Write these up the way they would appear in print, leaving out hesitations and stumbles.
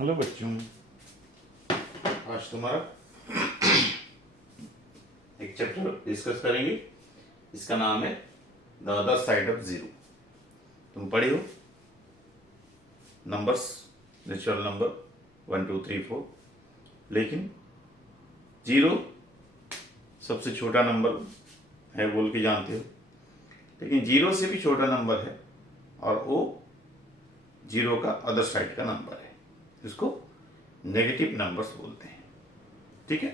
Hello बच्चों, आज तुम्हारा एक चैप्टर डिस्कस करेंगे। इसका नाम है the other side of zero. तुम पढ़े हो नंबर्स, नेचुरल नंबर 1 2 3 4, लेकिन जीरो सबसे छोटा नंबर है बोल के जानते हो, लेकिन जीरो से भी छोटा नंबर है और वो जीरो का अदर साइड का नंबर है, इसको नेगेटिव नंबर्स बोलते हैं। ठीक है,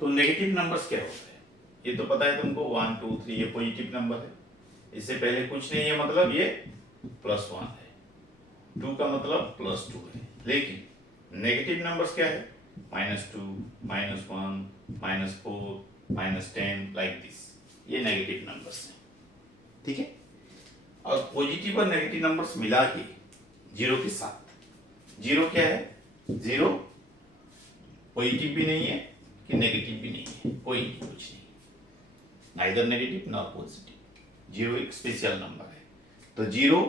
तो नेगेटिव नंबर्स क्या होता है ये तो पता है तुमको। 1 2 3 ये पॉजिटिव नंबर है, इससे पहले कुछ नहीं है, मतलब ये +1 है। 2 का मतलब +2 है। लेकिन नेगेटिव नंबर्स क्या है? -2, -1, -4, -10, लाइक दिस, ये नेगेटिव नंबर्स हैं। ठीक है, और पॉजिटिव और नेगेटिव नंबर्स मिला के जीरो के साथ, जीरो क्या है? जीरो पॉजिटिव भी नहीं है कि नेगेटिव भी नहीं है, कोई कुछ नहीं, neither negative nor positive. Zero एक स्पेशल नंबर है। तो जीरो,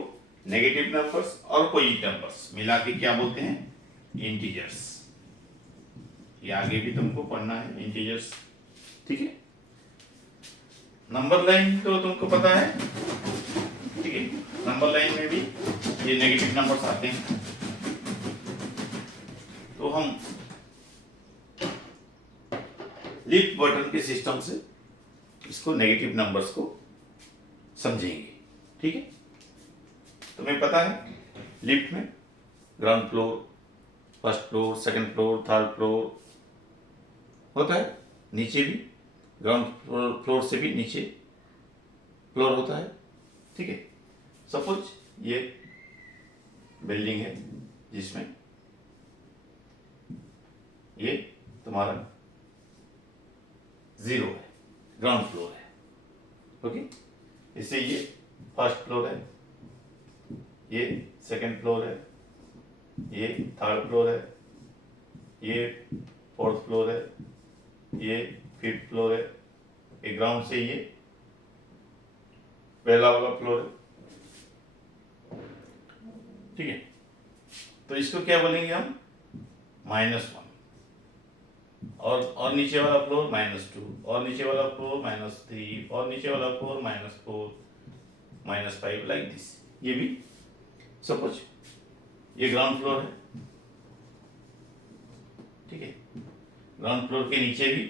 नेगेटिव नंबर्स और पॉजिटिव नंबर्स मिला के क्या बोलते हैं? इंटीजर्स। ये आगे भी तुमको पढ़ना है, इंटीजर्स। ठीक है, नंबर लाइन तो तुमको पता है। ठीक है, नंबर लाइन में भी ये नेगेटिव नंबर्स आते हैं। तो हम लिफ्ट बटन के सिस्टम से इसको नेगेटिव नंबर्स को समझेंगे। ठीक है, तुम्हें पता है लिफ्ट में ground floor, first floor, second floor, third floor होता है। नीचे भी ग्राउंड फ्लोर से भी नीचे फ्लोर होता है। ठीक है, सपोज ये बिल्डिंग है जिसमें ये तुम्हारा जीरो है, ग्राउंड फ्लोर है। ओके, इससे ये फर्स्ट फ्लोर है, ये सेकंड फ्लोर है, ये थर्ड फ्लोर है, ये फोर्थ फ्लोर है, ये फिफ्थ फ्लोर है। ये ग्राउंड से ये पहला वाला फ्लोर है। ठीक है, तो इसको क्या बोलेंगे हम? -1। और नीचे वाला फ्लोर -2, और नीचे वाला फ्लोर -3, और नीचे वाला फ्लोर -4, -5, लाइक दिस। ये भी सपोज ये ग्राउंड फ्लोर है। ठीक है, ग्राउंड फ्लोर के नीचे भी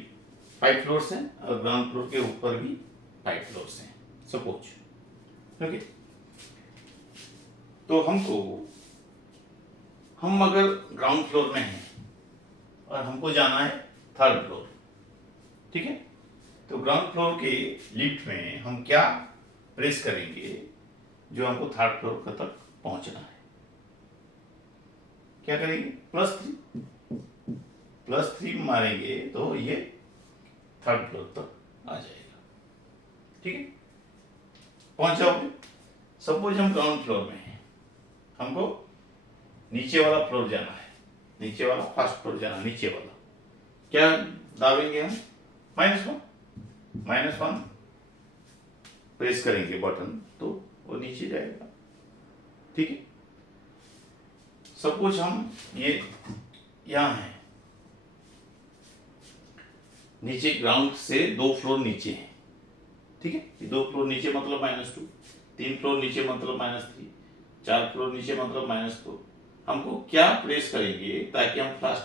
5 फ्लोर्स हैं और ग्राउंड फ्लोर के ऊपर भी 5 फ्लोर्स हैं, सपोज। ओके, तो हम अगर ग्राउंड फ्लोर में हैं और हमको जाना है थर्ड फ्लोर। ठीक है, तो ग्राउंड फ्लोर के लिफ्ट में हम क्या प्रेस करेंगे जो हमको थर्ड फ्लोर तक पहुंचना है? क्या करेंगे? +3 मारेंगे तो ये थर्ड फ्लोर तक आ जाएगा। ठीक है, पहुंच जाओगे। सपोज हम ग्राउंड फ्लोर में हैं, हमको नीचे वाला फ्लोर जाना है, नीचे वाला फर्स्ट फ्लोर जाना, नीचे वाला क्या दाबेंगे हम? -1 प्रेस करेंगे बटन तो वो नीचे जाएगा। ठीक है, सपोज हम ये यहां हैं, नीचे ग्राउंड से 2 फ्लोर नीचे हैं। ठीक है, 2 फ्लोर नीचे मतलब -2, 3 फ्लोर नीचे मतलब -3, 4 फ्लोर नीचे मतलब -4। हमको क्या प्रेस करेंगे ताकि हम फर्स्ट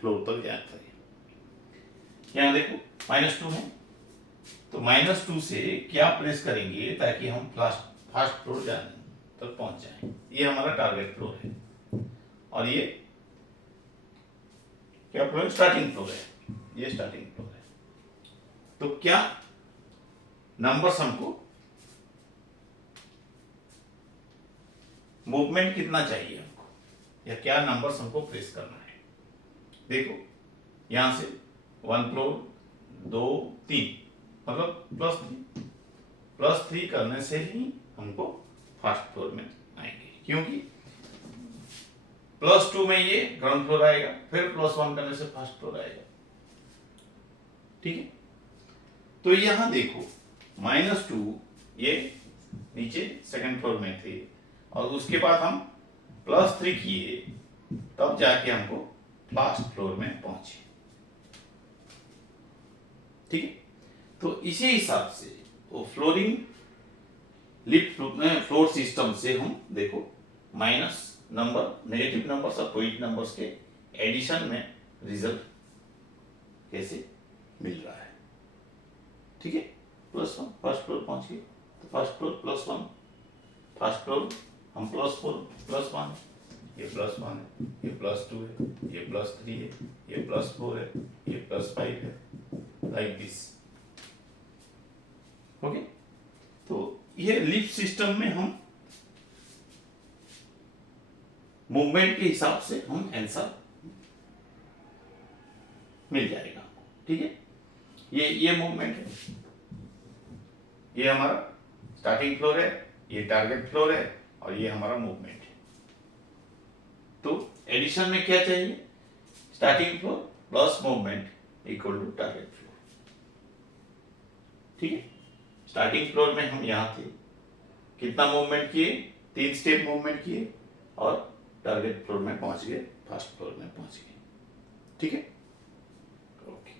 फ्लोर तक जा सकें? यहाँ देखो -2 है, तो -2 से क्या प्रेस करेंगे ताकि हम फर्स्ट फ्लोर जाने तक पहुंच जाएं? ये हमारा टारगेट फ्लोर है और ये क्या फ्लोर? स्टार्टिंग फ्लोर है। ये स्टार्टिंग फ्लोर है। तो क्या नंबर्स हमको, मूवमेंट कितना चाहिए हमको, या क्या नंबर्स हमको प्रेस करना है? देखो यहां से 1 फ्लोर, 2, 3, मतलब +3 करने से ही हमको फर्स्ट फ्लोर में आएंगे, क्योंकि +2 में ये ग्राउंड फ्लोर आएगा, फिर +1 करने से फर्स्ट फ्लोर आएगा। ठीक है, तो यहां देखो -2 ये नीचे सेकंड फ्लोर में थे और उसके बाद हम +3 किए तब जाके हमको फर्स्ट फ्लोर में पहुंचे। ठीक है, तो इसी हिसाब से वो फ्लोरिंग लिफ्ट फ्लोर सिस्टम से हम देखो माइनस नंबर, नेगेटिव नंबर्स और पॉजिटिव नंबर्स के एडिशन में रिजल्ट कैसे मिल रहा है। ठीक है, +1 फर्स्ट फ्लोर पहुंच गए, तो फर्स्ट फ्लोर +1, फर्स्ट फ्लोर हम +4 +1, ये +1 है, ये +2 है, ये +3 है, ये +4 है, ये +5 है, लाइक दिस। ओके, तो ये लिफ्ट सिस्टम में हम मूवमेंट के हिसाब से हम आंसर मिल जाएगा। ठीक है, ये मूवमेंट है, ये हमारा स्टार्टिंग फ्लोर है, ये टारगेट फ्लोर है और ये हमारा मूवमेंट है। तो एडिशन में क्या चाहिए, starting floor plus movement equal to target floor. ठीक है, स्टार्टिंग फ्लोर में हम यहां थे, कितना मूवमेंट किए, 3 स्टेप मूवमेंट किए और टारगेट फ्लोर में पहुंच गए, फर्स्ट फ्लोर में पहुंच गए। ठीक है, ओके,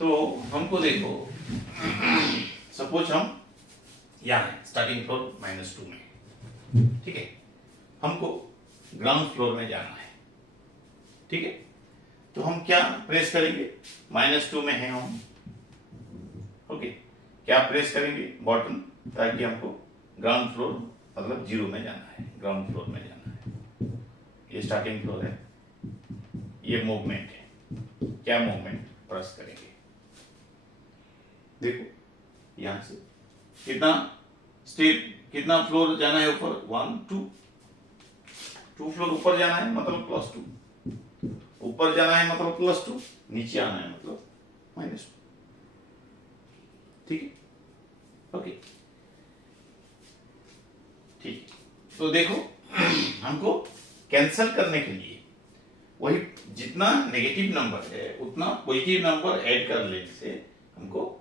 तो हमको देखो सपोज हम यहाँ स्टार्टिंग फ्लोर -2 में, ठीक है, हमको ग्राउंड फ्लोर में जाना है। ठीक है, तो हम क्या प्रेस करेंगे, -2 में है हम, ओके, क्या प्रेस करेंगे बटन, ताकि हमको ग्राउंड फ्लोर मतलब 0 में जाना है, ग्राउंड फ्लोर में जाना है। ये स्टार्टिंग फ्लोर है, ये मूवमेंट है, क्या मूवमेंट प्रेस करेंगे, देखो यहां से कितना स्टेप, कितना फ्लोर जाना है ऊपर, 1 2 फ्लोर ऊपर जाना है मतलब +2, ऊपर जाना है मतलब +2, नीचे आना है मतलब -2। ठीक है, ओके, ठीक, तो देखो हमको कैंसल करने के लिए वही जितना नेगेटिव नंबर है उतना पॉजिटिव नंबर ऐड कर लेने से हमको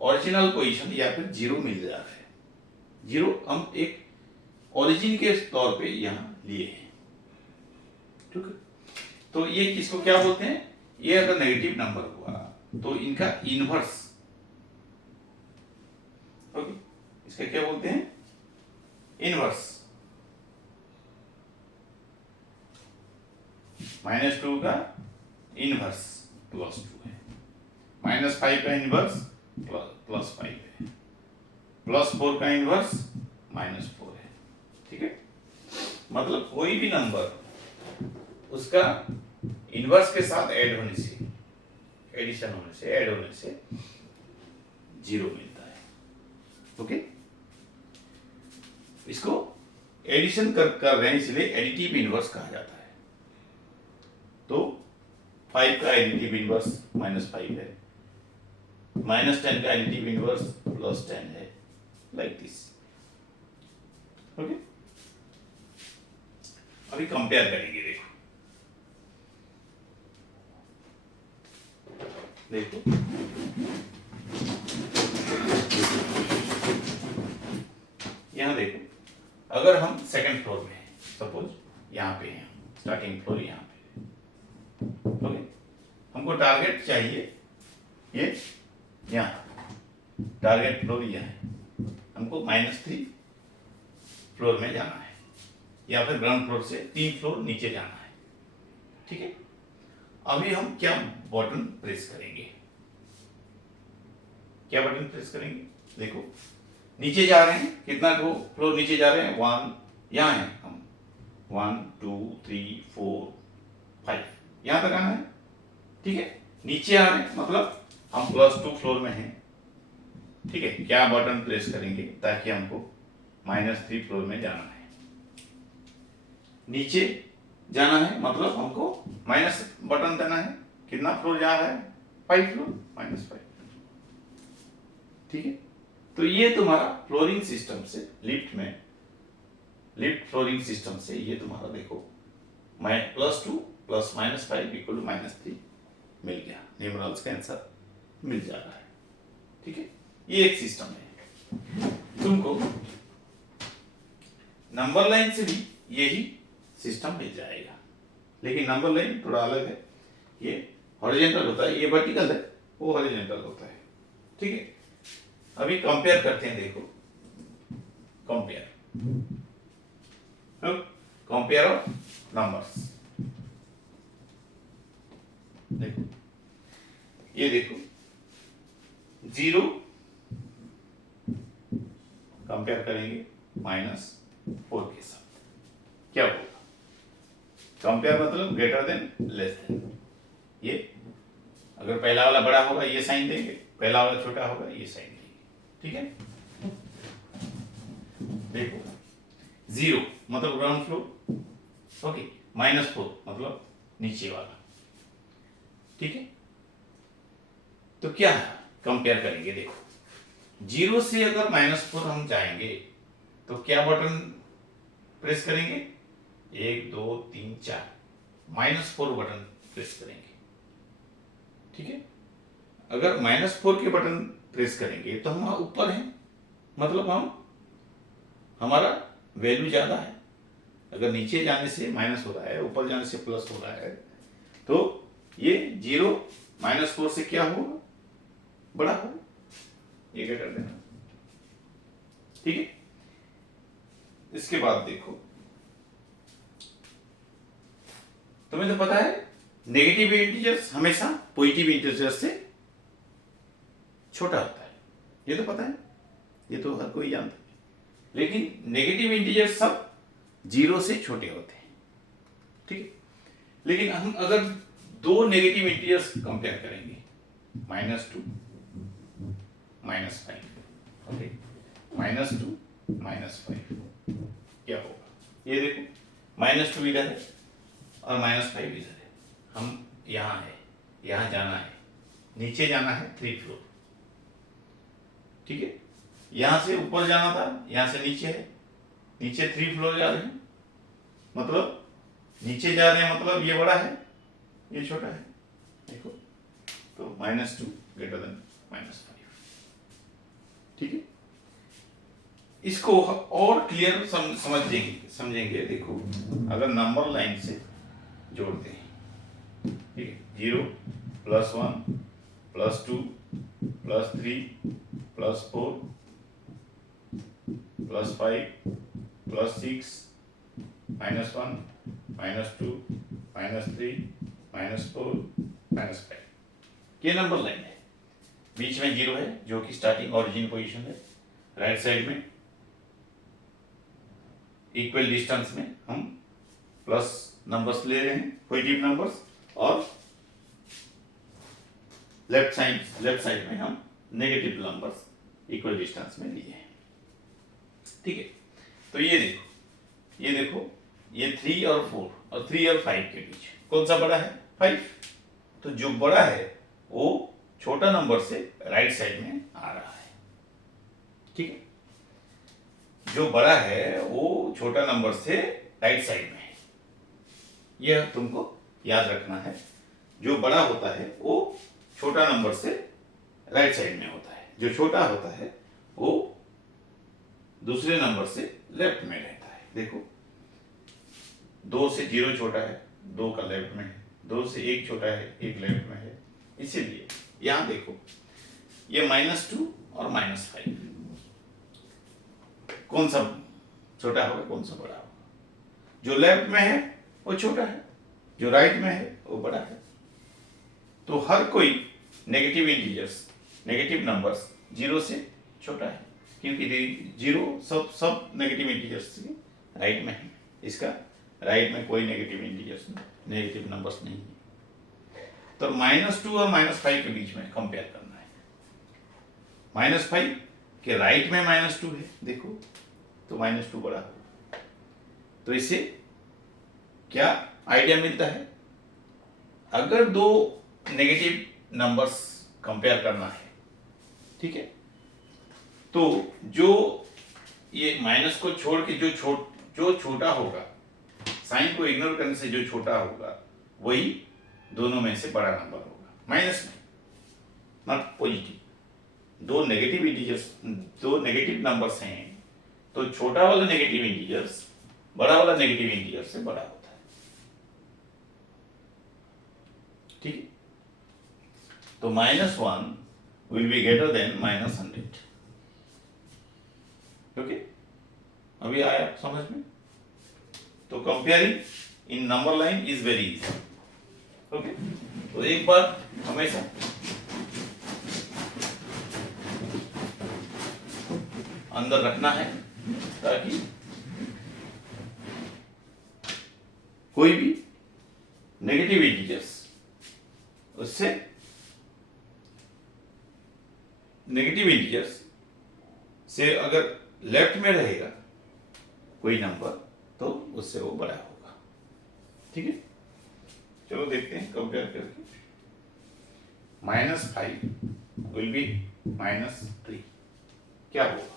ओरिजिनल पोजीशन या फिर 0 मिल जा रहा है। 0 हम एक ओरिजिन के तौर पे यहां लिए हैं। ठीक है, तो ये किसको क्या बोलते हैं, ये अगर नेगेटिव नंबर हुआ तो इनका इनवर्स, ओके, इसका क्या बोलते हैं, इनवर्स। -2 का इनवर्स +2 है, -5 का इनवर्स +5 है, +4 का इनवर्स -4 है। ठीक है, मतलब कोई भी नंबर उसका इनवर्स के साथ ऐड होने से, एडिशन होने से, ऐड होने से 0 मिलता है। ओके, इसको एडिशन कर रहे हैं इसलिए एडिटिव इनवर्स कहा जाता है। तो 5 का एडिटिव इनवर्स -5 है, -10 का एडिटिव इनवर्स +10 है, लाइक दिस। ओके, अभी कंपेयर करेंगे, देखो यहां देखो, अगर हम सेकंड फ्लोर में हैं, सपोज यहां पे हैं, स्टार्टिंग फ्लोर यहां पे, ओके, हमको टारगेट चाहिए ये यहाँ, टारगेट फ्लोर यह है, हमको -3 फ्लोर में जाना है या फिर ग्राउंड फ्लोर से 3 फ्लोर नीचे जाना है। ठीक है, अभी हम क्या बटन प्रेस करेंगे, क्या बटन प्रेस करेंगे, देखो नीचे जा रहे हैं, कितना फ्लोर नीचे जा रहे हैं, 1, यहाँ है हम 1 2 3 4 5 यहाँ तक आना है। ठीक है, नीचे आ रहे हैं मतलब हम +2 फ्लोर में हैं। ठीक है, क्या बटन प्रेस करेंगे ताकि हमको -3 फ्लोर में जाना है, नीचे जाना है मतलब हमको माइनस बटन देना है, कितना फ्लोर जा रहा है, 5 फ्लोर, -5। ठीक है, तो ये तुम्हारा फ्लोरिंग सिस्टम से, लिफ्ट फ्लोरिंग सिस्टम से ये तुम्हारा देखो +2 + -5 = -3 मिल गया, न्यूमेरल्स का आंसर मिल जा रहा है। ठीक है, ये एक सिस्टम है। तुमको नंबर लाइन से भी यही सिस्टम मिल जाएगा, लेकिन नंबर लाइन थोड़ा अलग है, ये हॉरिजॉन्टल होता है, ये वर्टिकल है, वो हॉरिजॉन्टल होता है। ठीक है, अभी कंपेयर करते हैं, देखो कंपेयर कंपेयर ऑफ नंबर्स। देखो ये देखो 0 कंपेयर करेंगे -4 के साथ, क्या होगा? कंपेयर मतलब ग्रेटर देन लेस देन। ये अगर पहला वाला बड़ा होगा ये साइन देंगे, पहला वाला छोटा होगा ये साइन देंगे। ठीक है, देखो 0 मतलब ग्राउंड फ्लोर, ओके, -4 मतलब नीचे वाला। ठीक है, तो क्या कंपेयर करेंगे? देखो 0 से अगर -4 हम जाएंगे तो क्या बटन प्रेस करेंगे? 1 2 3 4 -4 बटन प्रेस करेंगे। ठीक है, अगर -4 के बटन प्रेस करेंगे तो हम ऊपर हैं, मतलब हमारा वैल्यू ज्यादा है। अगर नीचे जाने से माइनस हो रहा है, ऊपर जाने से प्लस हो रहा है, तो ये 0 -4 से क्या होगा? बड़ा होगा, ये क्या कर देना। ठीक है, इसके बाद देखो, तुम्हें तो पता है नेगेटिव इंटीजर्स हमेशा पॉजिटिव इंटीजर्स से छोटा होता है, ये तो पता है, ये तो हर कोई जानता है। लेकिन नेगेटिव इंटीजर्स सब 0 से छोटे होते हैं। ठीक है, लेकिन हम अगर दो नेगेटिव इंटीजर्स कंपेयर करेंगे, -2 -5, ओके, -2 -5, क्या होगा? ये देखो -2 इधर है और -5 इधर है। हम यहाँ है, यहाँ जाना है, नीचे जाना है 3 फ्लोर। ठीक है, यहाँ से ऊपर जाना था, यहाँ से नीचे है, नीचे 3 फ्लोर जा रहे हैं, मतलब नीचे जा रहे हैं, मतलब ये बड़ा है ये छोटा है। देखो तो -2 ग्रेटर देन -5। ठीक है, इसको और क्लियर समझेंगे। देखो अगर नंबर लाइन से जोड़ते हैं, ठीक है, 0 +1 +2 +3 +4 +5 +6 -1 -2 -3 -4 -5, ये नंबर लाइन है। बीच में 0 है जो कि स्टार्टिंग ओरिजिन पोजीशन है। राइट साइड में इक्वल डिस्टेंस में हम प्लस नंबर्स ले रहे हैं, पॉजिटिव नंबर्स, और लेफ्ट साइड में हम नेगेटिव नंबर्स इक्वल डिस्टेंस में लिए हैं। ठीक है, तो ये देखो ये 3 और 4 और 3 और 5 के बीच कौन सा बड़ा है? 5। तो जो बड़ा है वो छोटा नंबर से राइट साइड में आ रहा है। ठीक है, जो बड़ा है वो छोटा नंबर से राइट साइड में है, यह तुमको याद रखना है। जो बड़ा होता है वो छोटा नंबर से राइट साइड में होता है, जो छोटा होता है वो दूसरे नंबर से लेफ्ट में रहता है। देखो 2 से 0 छोटा है, 2 का लेफ्ट में है, 2 से 1 छोटा है, 1 लेफ्ट में है। इसीलिए यहां देखो ये -2 और -5, कौन सा छोटा होगा, कौन सा बड़ा होगा? जो लेफ्ट में है वो छोटा है, जो राइट में है वो बड़ा है। तो हर कोई नेगेटिव इंटीजर्स, नेगेटिव नंबर्स 0 से छोटा है, क्योंकि 0 सब नेगेटिव इंटीजर्स राइट में है। इसका राइट में कोई नेगेटिव इंटीजर्स, नेगेटिव नंबर्स नहीं है। तो -2 और -5 के बीच में कंपेयर करना है। -5 के राइट में -2 है, देखो तो -2 बड़ा होगा। तो इससे क्या आइडिया मिलता है? अगर दो नेगेटिव नंबर्स कंपेयर करना है, ठीक है, तो जो ये माइनस को छोड़ के जो छोटा होगा, साइन को इग्नोर करने से जो छोटा होगा वही दोनों में से बड़ा नंबर होगा। माइनस में, नॉट पॉजिटिव। दो नेगेटिव इंटीजर्स, दो नेगेटिव नंबर्स हैं, तो छोटा वाला नेगेटिव इंटीजर्स बड़ा वाला नेगेटिव इंटीजर से बड़ा होता है। ठीक है, तो -1 will be greater than -100। Okay, अभी आया समझ में? तो comparing in number line is very easy. Okay, तो एक बात हमेशा अंदर रखना है ताकि कोई भी नेगेटिव इंटीजर्स उससे नेगेटिव इंटीजर्स से अगर लेफ्ट में रहेगा कोई नंबर तो उससे वो बड़ा होगा। ठीक है, चलो देखते हैं कंपेयर करके। -5 विल बी -3, क्या होगा?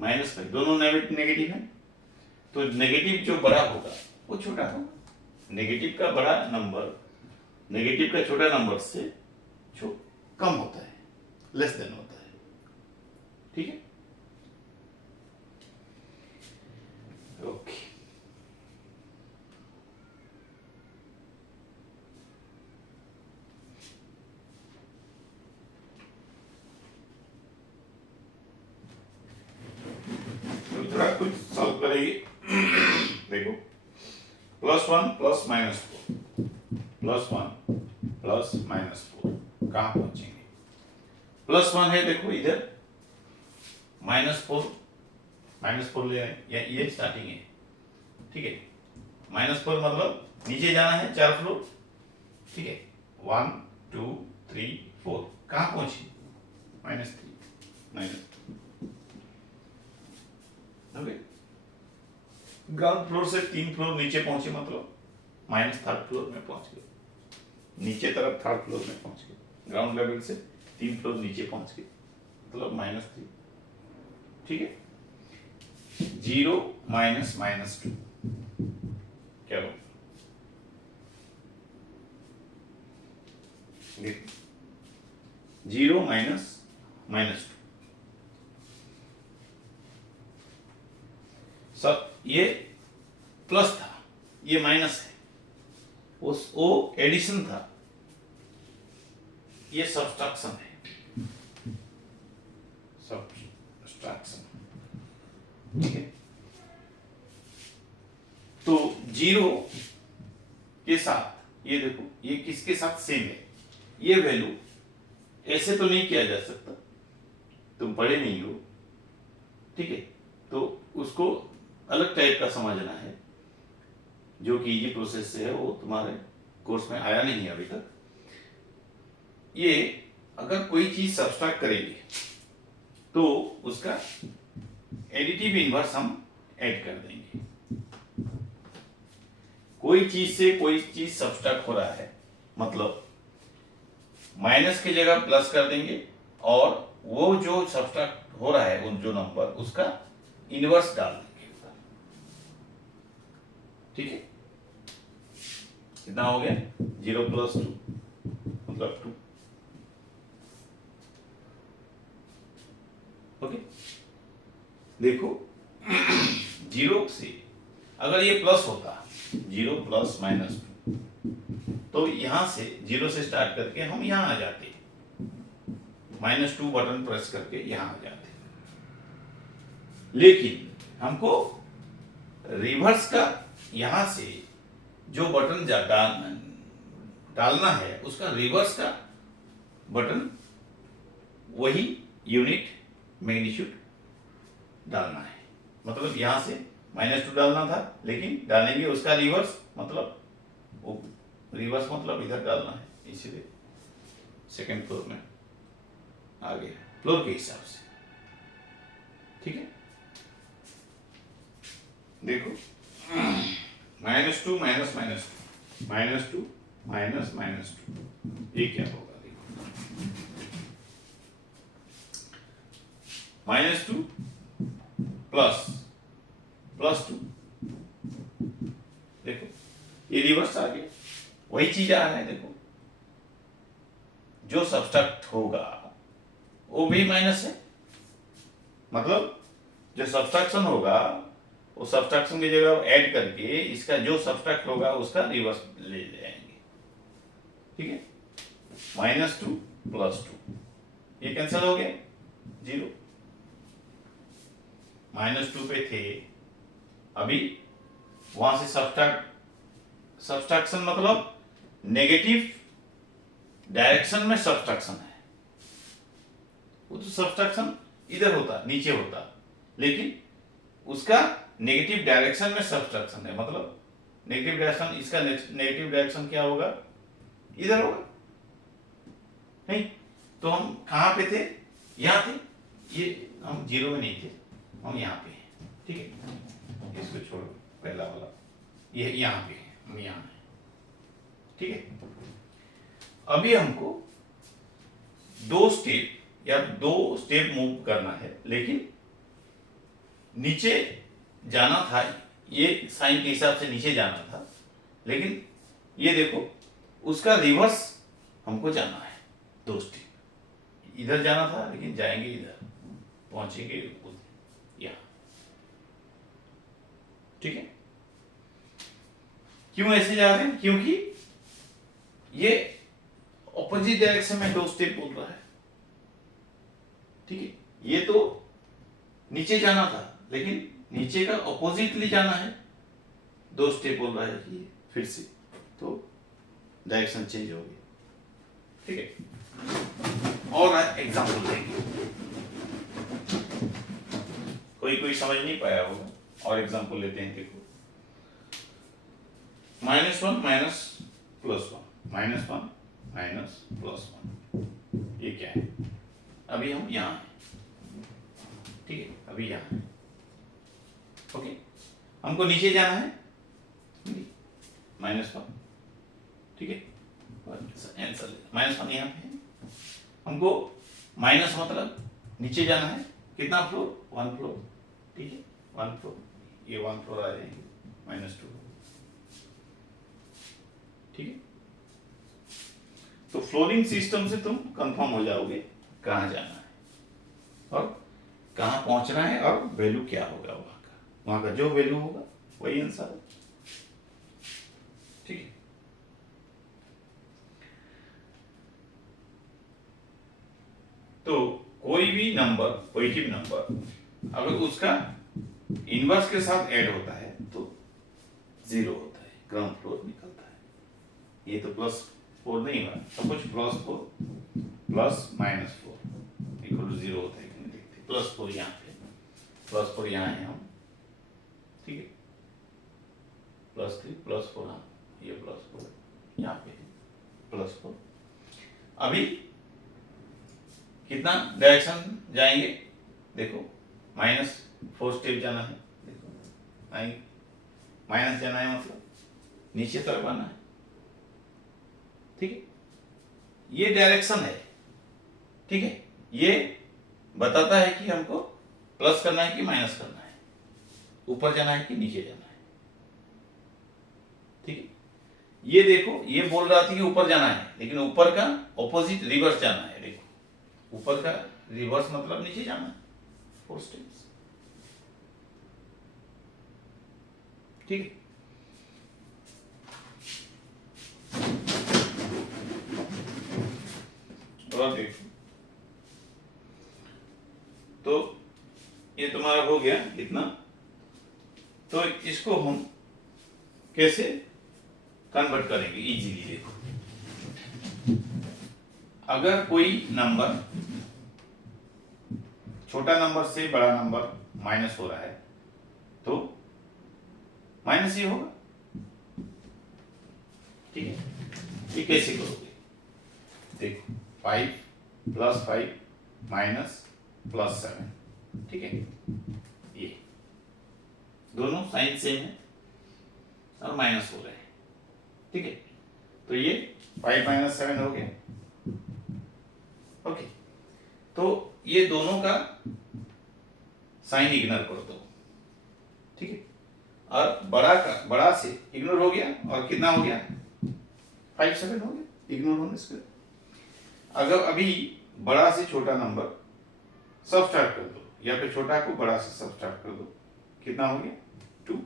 -5 दोनों नेगेटिव है, तो नेगेटिव जो बड़ा होगा वो छोटा होगा। नेगेटिव का बड़ा नंबर नेगेटिव का छोटा नंबर से जो कम होता है, लेस देन होता है। ठीक है, ओके। तो थोड़ा कुछ सॉल्व करेंगे। देखो, +1 + -4 +1 + -4 कहाँ पहुंचेंगे? +1 है, देखो इधर -4 ले आए, या ये स्टार्टिंग है। ठीक है, -4 मतलब नीचे जाना है 4 फ्लोर। ठीक है, 1 2 3 4 कहाँ पहुंची? -3 ओके, ग्राउंड फ्लोर से 3 फ्लोर नीचे पहुंचे, मतलब -3 फ्लोर में पहुंच गए। नीचे तरफ 3rd फ्लोर में पहुंच गए। ग्राउंड लेवल से 3 फ्लोर नीचे पहुंच गए, मतलब -3। ठीक है, 0 -2 क्या हो? देखो, 0 -2 सब ये प्लस था, ये माइनस है, उस ओ एडिशन था, ये सब्सट्रैक्शन है, सब्सट्रैक्शन। ठीक है, तो 0 के साथ ये देखो, ये किसके साथ सेम है? ये वैल्यू ऐसे तो नहीं किया जा सकता, तुम पढ़े नहीं हो। ठीक है, तो उसको अलग टाइप का समझना है, जो कि इजी प्रोसेस से है, वो तुम्हारे कोर्स में आया नहीं है अभी तक। ये अगर कोई चीज सब्सट्रैक्ट करेंगे तो उसका एडिटिव इनवर्स हम ऐड कर देंगे। कोई चीज से कोई चीज सब्सट्रैक्ट हो रहा है, मतलब माइनस की जगह प्लस कर देंगे, और वो जो सब्सट्रैक्ट हो रहा है, उन जो नंबर, उसका इनवर्स डाल देंगे। ठीक है, कितना हो गया? 0 + 2 मतलब 2। ओके, देखो 0 से अगर ये प्लस होता, 0 + -2, तो यहां से 0 से स्टार्ट करके हम यहां आ जाते, -2 बटन प्रेस करके यहां आ जाते। लेकिन हमको रिवर्स का यहां से जो बटन डालना है, उसका रिवर्स का बटन वही यूनिट मैग्नीट्यूड डालना है। मतलब यहां से -2 डालना था, लेकिन डालेंगे उसका रिवर्स, मतलब वो रिवर्स मतलब इधर डालना है, इसीलिए सेकंड फ्लोर में आ गया, फ्लोर के हिसाब से। ठीक है, देखो -2 -2 -2 -2, ये क्या होगा? देखो -2 +2, देखो ये रिवर्स आ गया, वही चीज आ रहा है। देखो जो सब्सट्रैक्ट होगा वो भी माइनस है, मतलब जो सब्सट्रैक्शन होगा वो सब्सट्रैक्शन की जगह ऐड करके इसका जो सब्सट्रैक्ट होगा उसका रिवर्स ले जाएंगे, ठीक है। -2 +2 ये कैंसिल हो गया, 0। -2 पे थे, अभी वहां से सब्सट्रैक्शन मतलब नेगेटिव डायरेक्शन में सब्सट्रैक्शन है। वो तो सब्सट्रैक्शन इधर होता, नीचे होता, लेकिन उसका नेगेटिव डायरेक्शन में सब्सट्रैक्शन है, मतलब नेगेटिव डायरेक्शन, इसका नेगेटिव डायरेक्शन क्या होगा, इधर होगा, नहीं। तो हम कहाँ पे थे, यहाँ थे, ये हम 0 में नहीं थे, हम यहाँ पे हैं, ठीक है। इसको छोड़ो, पहला वाला ये यहाँ पे है, हम यहाँ हैं, ठीक है। अभी हमको 2 स्टेप मूव करना है, लेकिन नीचे जाना था, ये साइन के हिसाब से नीचे जाना था, लेकिन ये देखो उसका रिवर्स हमको जाना है। 2 स्टेप इधर जाना था, लेकिन जाएंगे इधर, पहुंचेंगे यहाँ, ठीक है। क्यों ऐसे जा रहे हैं, क्योंकि ये ऑपोजिट डायरेक्शन में 2 स्टेप बोल रहा है, ठीक है। ये तो नीचे जाना था, लेकिन नीचे का ऑपोजिटली जाना है, 2 स्टेप बोल रहा है कि फिर से, तो डायरेक्शन चेंज हो गई, ठीक है। और एग्जांपल देंगे, कोई समझ नहीं पाया होगा, और एग्जांपल लेते हैं। देखो -1 - +1 -1 -+1, ये क्या है, अभी हम यहाँ हैं, ठीक है, अभी यहाँ हैं, ओके। हमको नीचे जाना है, -1, ठीक है, आंसर -1 यहाँ पे है। हमको माइनस मतलब नीचे जाना है, कितना फ्लोर, 1 फ्लोर, ठीक है, 1 फ्लोर, ये 1 फ्लोर आ जाएंगे, -2, ठीक है। तो फ्लोरिंग सिस्टम से तुम कंफर्म हो जाओगे कहाँ जाना है और कहाँ पहुंचना है, और वैल्यू क्या होगा वहां का जो वैल्यू होगा वही आंसर है, ठीक है। तो कोई भी नंबर, पॉजिटिव नंबर, अगर उसका इनवर्स के साथ ऐड होता है तो 0 होता है, ग्राउंड फ्लोर निकलता है। ये तो +4 नहीं हुआ, सब कुछ +4 + -4 इक्वल टू 0 होता है, देखते +4 यहाँ पे, +4 यहाँ है हम, ठीक है, +3 +4 हम, ये +4 यहाँ पे +4। अभी कितना डायरेक्शन जाएंगे, देखो -4 स्टेप जाना है, देखो आएंगे, माइनस जाना है मतलब नीचे तरफ आना है, ठीक है। ये डायरेक्शन है, ठीक है। ये बताता है कि हमको प्लस करना है कि माइनस करना है, ऊपर जाना है कि नीचे जाना है, ठीक है। ये देखो, ये बोल रहा था कि ऊपर जाना है, लेकिन ऊपर का ऑपोजिट रिवर्स जाना है। देखो ऊपर का रिवर्स मतलब नीचे जाना है, 4 स्टेप्स, ठीक है। और देखो, तो ये तुम्हारा हो गया इतना। तो इसको हम कैसे कन्वर्ट करेंगे इजीली, देखो अगर कोई नंबर, छोटा नंबर से बड़ा नंबर माइनस हो रहा है तो माइनस ही होगा, ठीक है। ये कैसे करोगे, देखो 5 + 5 -+7, ठीक है। ये दोनों साइन सेम है और माइनस हो रहे हैं, ठीक है। तो ये 5 - 7 हो गया, ओके। तो ये दोनों का साइन इग्नोर कर दो, ठीक है। और बड़ा से इग्नोर हो गया, और कितना हो गया 5 7 हो गया इग्नोर होने से। अगर अभी बड़ा से छोटा नंबर सब्ट्रैक्ट कर दो, या फिर छोटा को बड़ा से सब्ट्रैक्ट कर दो, कितना हो गया 2।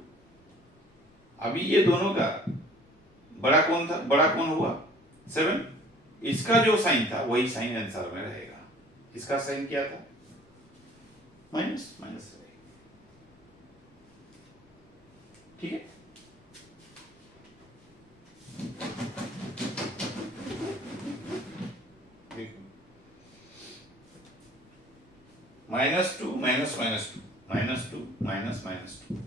अभी ये दोनों का बड़ा कौन था, बड़ा कौन हुआ 7, इसका जो साइन था वही साइन आंसर में रहेगा। इसका साइन क्या था, माइनस माइनस रहेगा, ठीक है। -2 माइनस -2 -2 -2,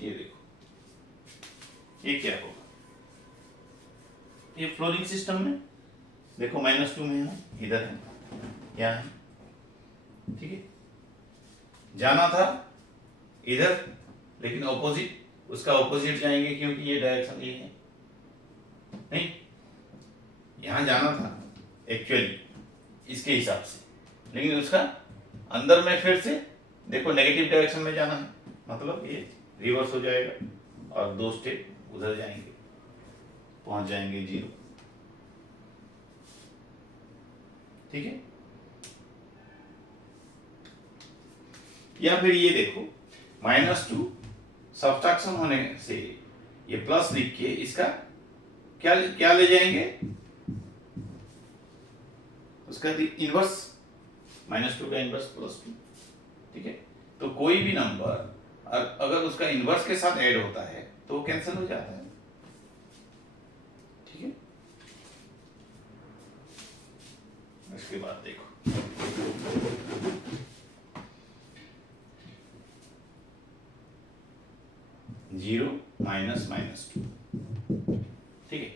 ये देखो ये क्या होगा, ये फ्लोरिंग सिस्टम में देखो -2 में है, इधर है, यहाँ है, ठीक है। जाना था इधर लेकिन ऑपोजिट, उसका ऑपोजिट जाएंगे क्योंकि ये डायरेक्शन ये है, नहीं यहाँ जाना था एक्चुअली इसके हिसाब से, लेकिन उसका अंदर में फिर से देखो नेगेटिव डायरेक्शन में जाना है, मतलब ये रिवर्स हो जाएगा और 2 स्टेप उधर जाएंगे, पहुंच जाएंगे 0, ठीक है। या फिर ये देखो -2 सब्ट्रैक्शन होने से ये प्लस लिख के इसका क्या क्या ले जाएंगे, उसका इनवर्स, -2 का इनवर्स +2, ठीक है। तो कोई भी नंबर अगर उसका इनवर्स के साथ ऐड होता है तो वो कैंसिल हो जाता है, ठीक है। इसके बाद देखो जीरो -2, ठीक है।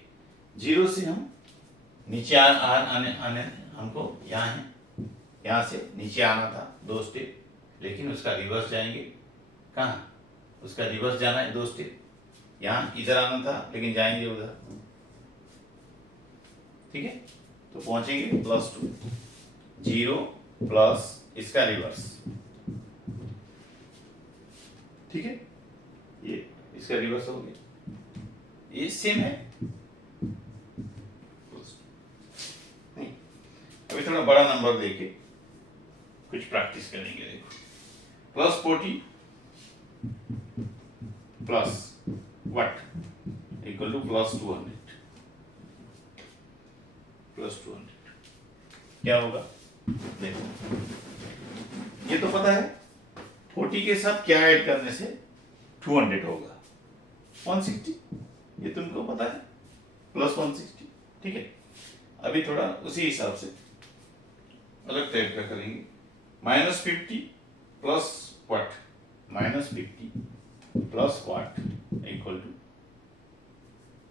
0 से हम नीचे आने हमको यहाँ है, यहाँ से नीचे आना था 2 स्टेप, लेकिन उसका रिवर्स जाएंगे, कहाँ उसका रिवर्स जाना है 2 स्टेप, यहाँ इधर आना था लेकिन जाएंगे उधर, ठीक है। तो पहुंचेंगे +2, 0 प्लस इसका रिवर्स, ठीक है, ये इसका रिवर्स हो गया, ये सेम है नहीं। अभी थोड़ा बड़ा नंबर देके कुछ प्रैक्टिस करेंगे, देखो +40 प्लस व्हाट इक्वल टू +200, क्या होगा देखो, ये तो पता है 40 के साथ क्या ऐड करने से 200 होगा, 160, ये तुमको पता है, +160, ठीक है। अभी थोड़ा उसी हिसाब से अलग टाइप का करेंगे, -50 plus what, -50 plus what equal to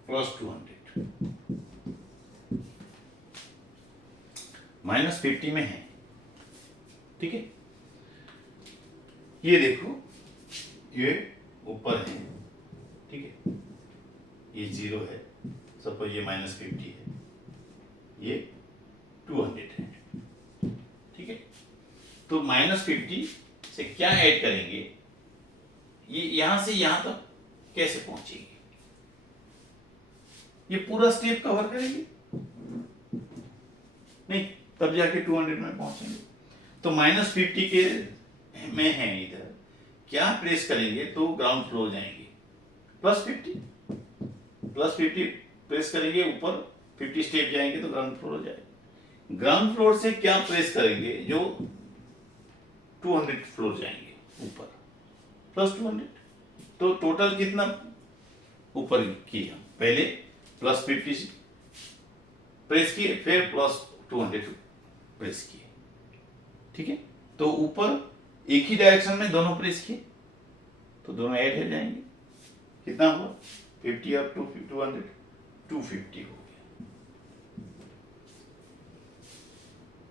+200, -50 में है, ठीक है। ये देखो ये ऊपर है, ठीक है, ये 0 है, सपोज ये -50 है, ये 200 है, ठीक है। तो -50 से क्या ऐड करेंगे, ये यहां से यहां तक कैसे पहुंचेंगे, ये पूरा स्टेप कवर करेंगे नहीं, तब जाके 200 में पहुंचेंगे। तो -50 के में है इधर, क्या प्रेस करेंगे तो ग्राउंड फ्लोर जाएंगे, +50 प्रेस करेंगे ऊपर 50 स्टेप जाएंगे तो ग्राउंड फ्लोर हो जाएगा। ग्राउंड फ्लोर से क्या प्रेस करेंगे जो 200 फ्लोर जाएंगे ऊपर, +200, तो टोटल कितना ऊपर किए हम, पहले +50 प्रेस किए, फिर +200 प्रेस किए, ठीक है। तो ऊपर एक ही डायरेक्शन में दोनों प्रेस किए तो दोनों ऐड हो जाएंगे, कितना हुआ 50 और 200, 250 हो गया,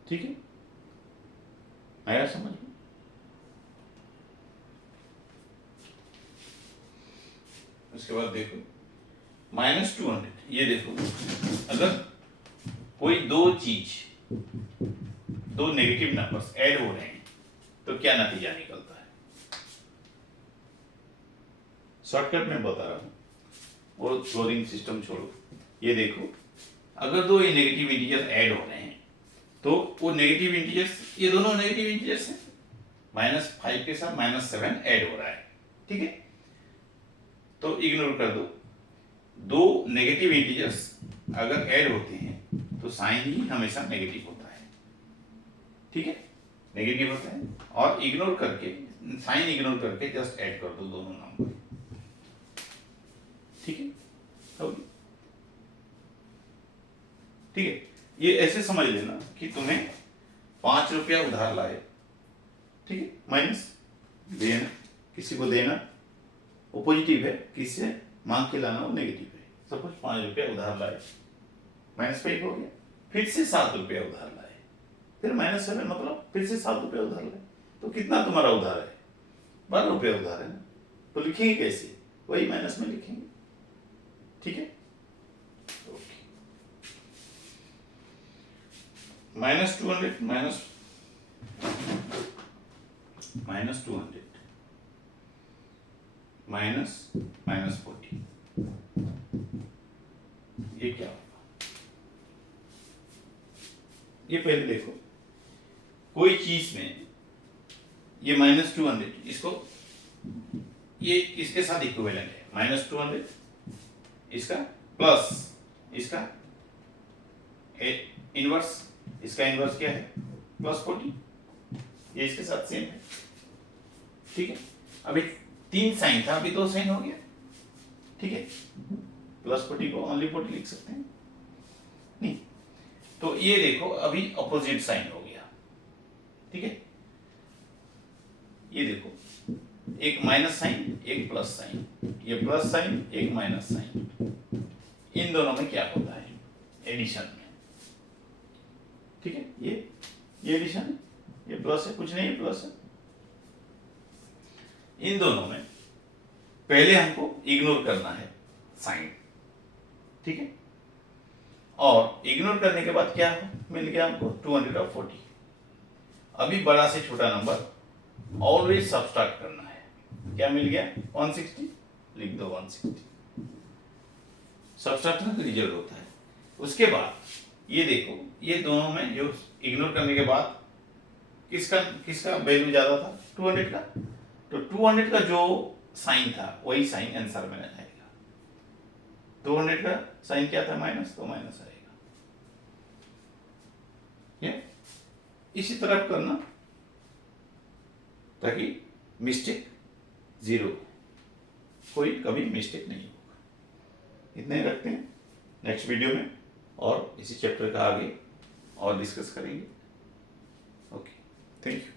ठीक है, आया समझ में। उसके बाद देखो -200, ये देखो अगर कोई दो नेगेटिव नंबर्स ऐड हो रहे हैं तो क्या नतीजा निकलता है, शॉर्टकट में बता रहा हूं, वो फ्लोरिंग सिस्टम छोड़ो, ये देखो अगर दो नेगेटिव इंटीजर ऐड हो रहे हैं तो वो नेगेटिव इंटीजर्स, ये दोनों नेगेटिव इंटीजर्स हैं, -5 के साथ -7 ऐड हो रहा है, ठीक है। तो इग्नोर कर दो, दो नेगेटिव इंटीजर्स अगर ऐड होते हैं तो साइन ही हमेशा नेगेटिव होता है, ठीक है, नेगेटिव होता है। और इग्नोर करके, साइन इग्नोर करके जस्ट ऐड कर दो दोनों नंबर, ठीक है, ठीक है। ये ऐसे समझ लेना कि तुम्हें 5 रुपया उधार लाए, ठीक है, माइनस देना, किसी को देना वो पॉजिटिव है, किसी से मांग के लाना वो नेगेटिव है। सपोज 5 रुपया उधार लाए, -5 हो गया, फिर से 7 रुपया उधार लाए, फिर -7 मतलब फिर से 7 रुपया उधार लाए, तो कितना तुम्हारा उधार है? 12 रुपया उधार है ना। तो लिखेंगे कैसे? वही माइनस में लिखेंगे, ठीक है। -200 -200 -40, ये क्या होगा? ये पहले देखो, कोई चीज में ये -200, इसको ये इसके साथ इक्विवेलेंट है, -200 इसका प्लस इसका इनवर्स, इसका इनवर्स क्या है? +40, ये इसके साथ सेम है, ठीक है। अभी 3 साइन था, अभी 2 साइन हो गया, ठीक है। +40 को ओनली 40 लिख सकते हैं, नहीं तो ये देखो अभी अपोजिट साइन हो गया, ठीक है। ये देखो एक माइनस साइन, एक प्लस साइन, ये प्लस साइन, एक माइनस साइन, इन दोनों में क्या होता है? एडिशन में, ठीक है। ये एडिशन है, ये प्लस है, कुछ नहीं है, प्लस है। इन दोनों में पहले हमको इग्नोर करना है साइन, ठीक है। और इग्नोर करने के बाद क्या मिल गया हमको? 240। अभी बड़ा से छोटा नंबर ऑलवेज सबट्रैक्ट करना है, क्या मिल गया? 160, लिख दो 160, सबट्रैक्शन का रिजल्ट होता है। उसके बाद ये देखो, ये दोनों में जो इग्नोर करने के बाद किसका वैल्यू ज्यादा था? 200 का। तो 200 का जो साइन था वही साइन आंसर में आएगा। 200 का साइन क्या था? माइनस, तो माइनस आएगा। ये इसी तरह करना ताकि मिस्टेक 0, कोई कभी मिस्टेक नहीं होगा। इतने रखते हैं, नेक्स्ट वीडियो में और इसी चैप्टर का आगे और डिस्कस करेंगे। Okay, thank you.